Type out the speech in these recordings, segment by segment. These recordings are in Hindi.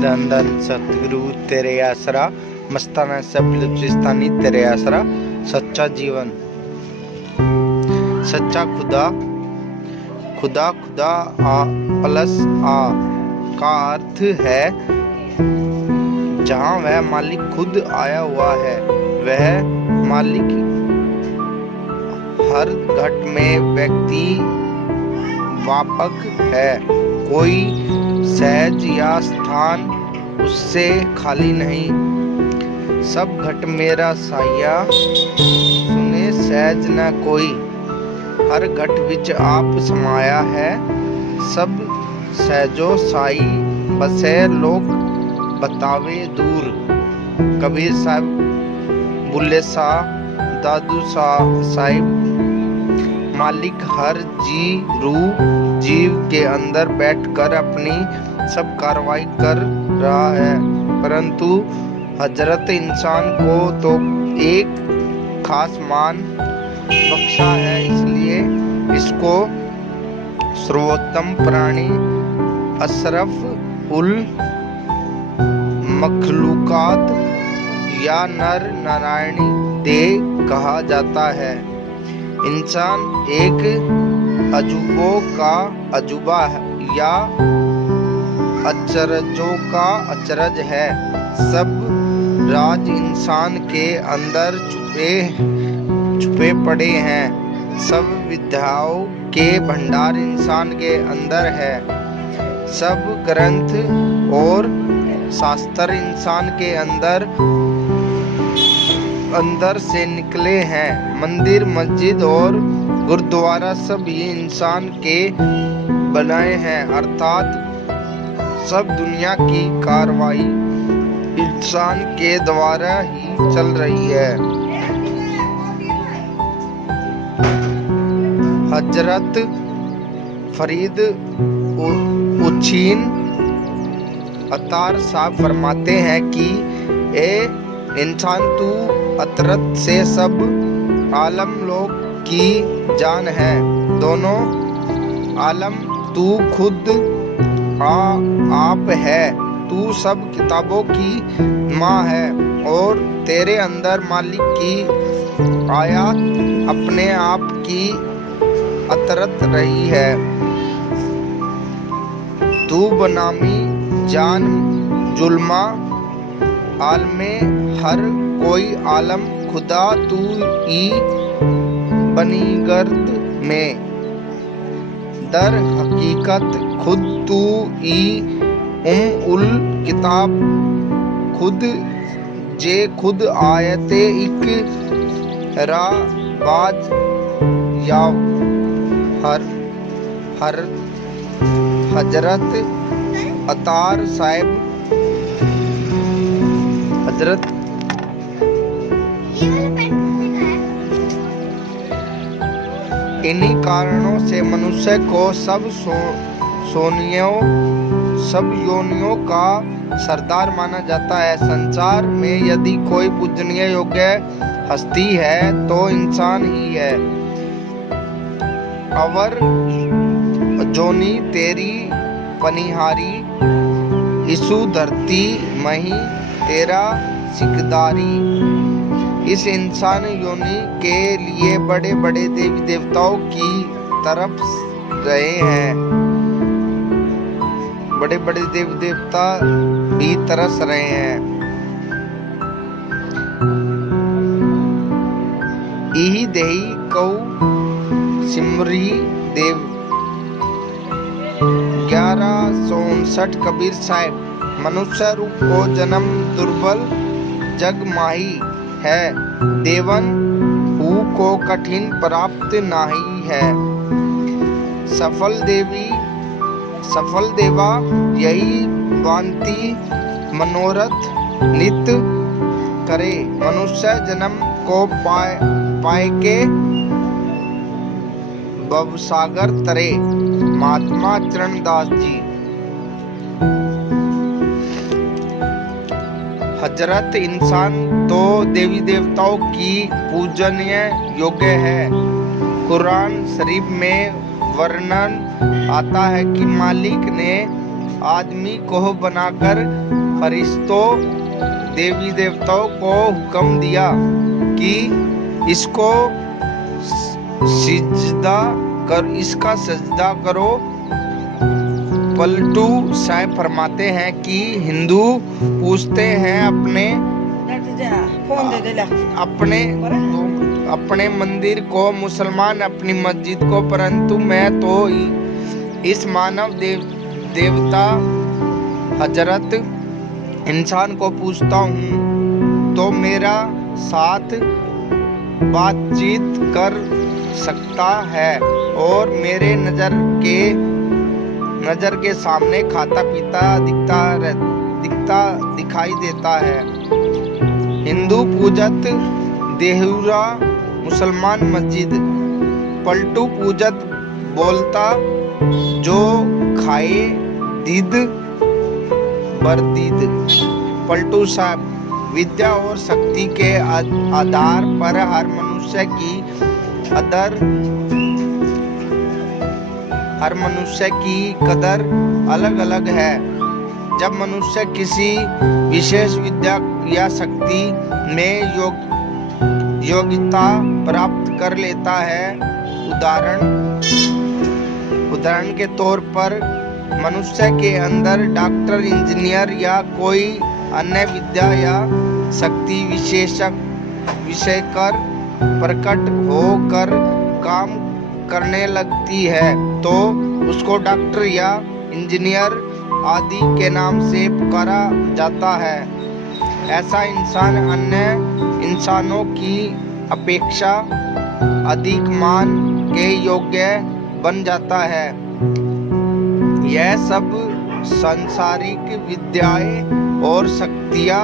धन धन सतगुरु तेरे आसरा, मस्ताना सब बलूचिस्तानी तेरे आसरा। सच्चा जीवन, सच्चा खुदा, खुदा खुदा आ प्लस आ का अर्थ है जहाँ वह मालिक खुद आया हुआ है। वह मालिक हर घट में व्यक्ति व्यापक है। कोई सहज या स्थान उससे खाली नहीं। सब घट मेरा साया, सुने सहज न कोई। हर घट विच आप समाया है, सब सहजो साई। बसे लोक बतावे दूर, कबीर साहब बुल्ले सा दादू साहिब। मालिक हर जीव के अंदर बैठकर अपनी सब कार्रवाई कर रहा है, परंतु हजरत इंसान को तो एक खास मान बख्शा है, इसलिए इसको सर्वोत्तम प्राणी, अशरफ उल मखलूकात या नर नारायणी दे कहा जाता है। इंसान एक अजूबों का अजूबा है या अचरजों का अचरज है। सब राज इंसान के अंदर छुपे पड़े हैं। सब विद्याओं के भंडार इंसान के अंदर है। सब ग्रंथ और शास्त्र इंसान के अंदर से निकले हैं। मंदिर, मस्जिद और गुरुद्वारा सब ये इंसान के बनाए हैं, अर्थात सब दुनिया की कार्रवाई इंसान के द्वारा ही चल रही है। हजरत फरीद उच्छीन अतार साहब फरमाते हैं कि ए इंसान, तू अतरत से सब आलम लोग की जान है। दोनों आलम तू खुद आप है। तू सब किताबों की माँ है और तेरे अंदर मालिक की आयत अपने आप की अतरत रही है। तू बनामी जान जुल्मा आलमे हर कोई आलम खुदा तू ई बनी गर्द में। दर हकीकत खुद तू ई उल किताब खुद जे खुद आयते इक राबाज या हर हजरत अतार साहिब हजरत इन्हीं कारणों से मनुष्य को सब योनियों का सरदार माना जाता है। संसार में यदि कोई पूजनीय योग्य हस्ती है तो इंसान ही है। अवर जोनी तेरी पनिहारी, इसु धरती मही तेरा सिकदारी। इस इंसान योनि के लिए बड़े बड़े देवी देवताओं की तरफ रहे हैं। बड़े बड़े देवी देवता भी तरस रहे हैं। इही देही कौ सिमरी देव 1159 कबीर साहिब। मनुष्य रूप को जन्म दुर्बल जग माही है। देवन हु को कठिन प्राप्त नाही है। सफल देवा यही बांति मनोरथ नित करे। मनुष्य जन्म को पाए के भवसागर तरे। महात्मा चरणदास जी। हजरत इंसान तो देवी देवताओं की पूजनीय योग्य है। कुरान शरीफ में वर्णन आता है कि मालिक ने आदमी को बनाकर फरिश्तों देवी देवताओं को हुक्म दिया कि इसको इसका सजदा करो। पलटू साहब फरमाते हैं कि हिंदू पूछते हैं अपने मंदिर को, मुसलमान अपनी मस्जिद को, परंतु मैं तो इस मानव देवता हजरत इंसान को पूछता हूँ, तो मेरा साथ बातचीत कर सकता है और मेरे नजर के सामने खाता पीता दिखाई देता है। हिंदू पूजत देहुरा, मुसलमान मस्जिद। पलटू पूजत बोलता जो खाए दीद बरदीद। पलटू साहब, विद्या और शक्ति के आधार पर हर मनुष्य की कदर अलग अलग है। जब मनुष्य किसी विशेष विद्या या शक्ति में योग्यता प्राप्त कर लेता है, उदाहरण के तौर पर मनुष्य के अंदर डॉक्टर, इंजीनियर या कोई अन्य विद्या या शक्ति विषयकर प्रकट होकर काम करने लगती है, तो उसको डॉक्टर या इंजीनियर आदि के नाम से पुकारा जाता है। ऐसा इंसान अन्य इंसानों की अपेक्षा अधिक मान के योग्य बन जाता है। यह सब सांसारिक विद्याएं और शक्तियां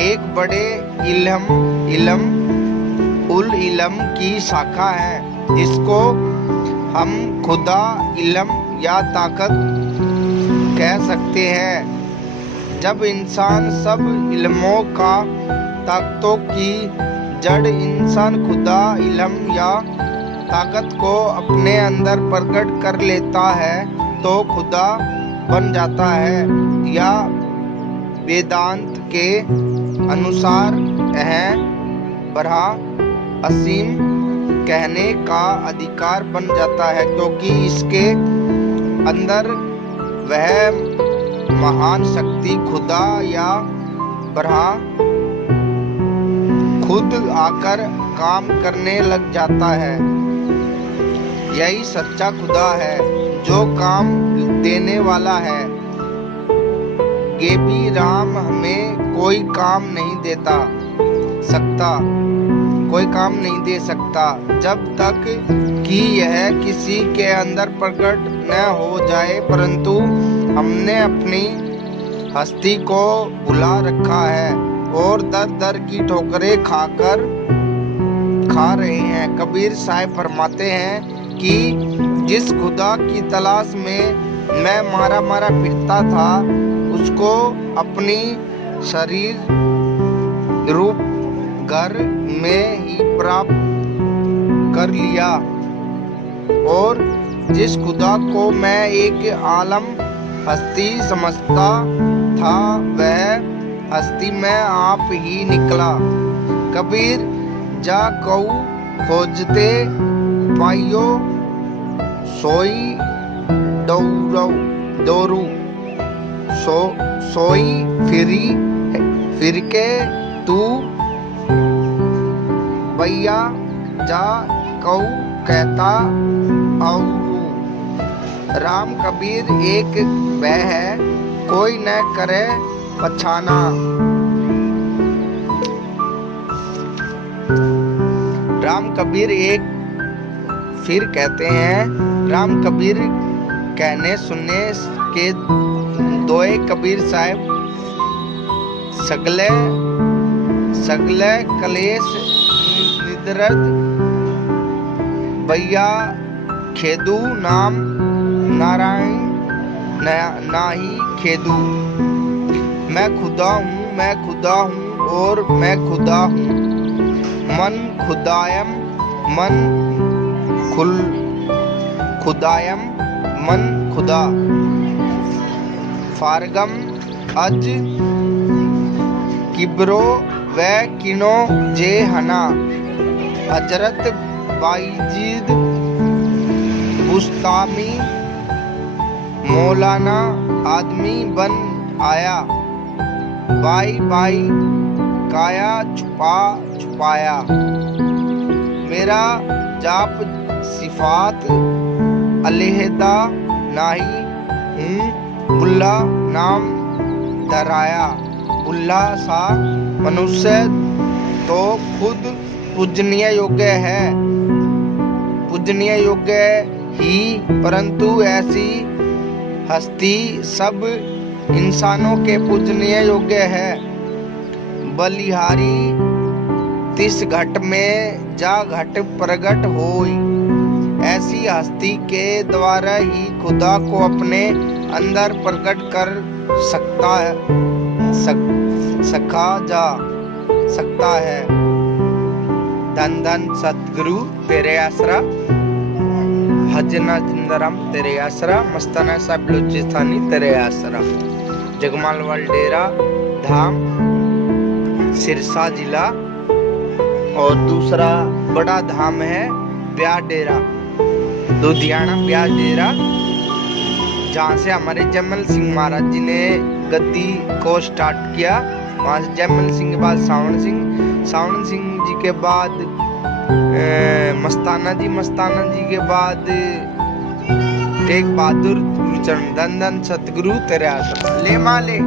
एक बड़े इल्म की शाखा है, जिसको हम खुदा, इल्म या ताकत कह सकते हैं। जब इंसान सब इल्मों का ताकतों की जड़ इंसान खुदा, इल्म या ताकत को अपने अंदर प्रकट कर लेता है, तो खुदा बन जाता है, या वेदांत के अनुसार बरहा असीम कहने का अधिकार बन जाता है, क्योंकि इसके अंदर वह महान शक्ति खुदा या बरहा खुद आकर काम करने लग जाता है। यही सच्चा खुदा है जो काम देने वाला है। गेबी राम हमें कोई काम नहीं दे सकता जब तक कि यह किसी के अंदर प्रकट न हो जाए, परंतु हमने अपनी हस्ती को भुला रखा है और दर दर की ठोकरें खा रहे हैं। कबीर साहब फरमाते हैं कि जिस खुदा की तलाश में मैं मारा फिरता था, उसको अपनी शरीर रूप घर में ही प्राप्त कर लिया, और जिस खुदा को मैं एक आलम हस्ती समझता था, वह हस्ती में आप ही निकला। कबीर जा कऊ खोजते पाइयो, सोई दौरू सोई फिर के तू भैया जा कऊ कहता औ। राम कबीर एक वह है, कोई न करे पछाना। राम कबीर एक फिर कहते हैं, राम कबीर कहने सुनने के दोए कबीर साहब सगले कलेश निदरद भैया खेदू नाम नारायण नाही खेदू। मैं खुदा हूँ और मैं खुदा हूँ। मन खुदायम मन खुदा। फारगम अज किब्रो व किनो जे हना। हजरत बाईजीद बुस्तामी मौलाना आदमी बन आया। बाई बाई काया छुपा छुपाया। मेरा जाप सिफात अलहदा नाही हूँ, बुल्ला नाम धराया। बुल्ला सा मनुष्य तो खुद पूजनीय योग्य है, पूजनीय योग्य ही, परंतु ऐसी हस्ती सब इंसानों के पूजनीय योग्य है। बलिहारी तिस घट में जा घट प्रगट होई। ऐसी हस्ती के द्वारा ही खुदा को अपने अंदर प्रकट कर सका जा सकता है। धन धन सतगुरु तेरे आसरा, हजना जिंदराम तेरे आसरा, मस्ताना साहब बलूचिस्तानी तेरे आसरा। जगमालवाल डेरा धाम सिरसा जिला, और दूसरा बड़ा धाम है ब्यास डेरा, लुधियाना ब्यास डेरा, जहाँ से हमारे जैमल सिंह महाराज जी ने गद्दी को स्टार्ट किया। वहाँ से जैमल सिंह के बाद सावन सिंह जी के बाद मस्ताना जी के बाद तेग बहादुर गुरुचरण। धन धन सतगुरु तेरे आसरा। ले माले।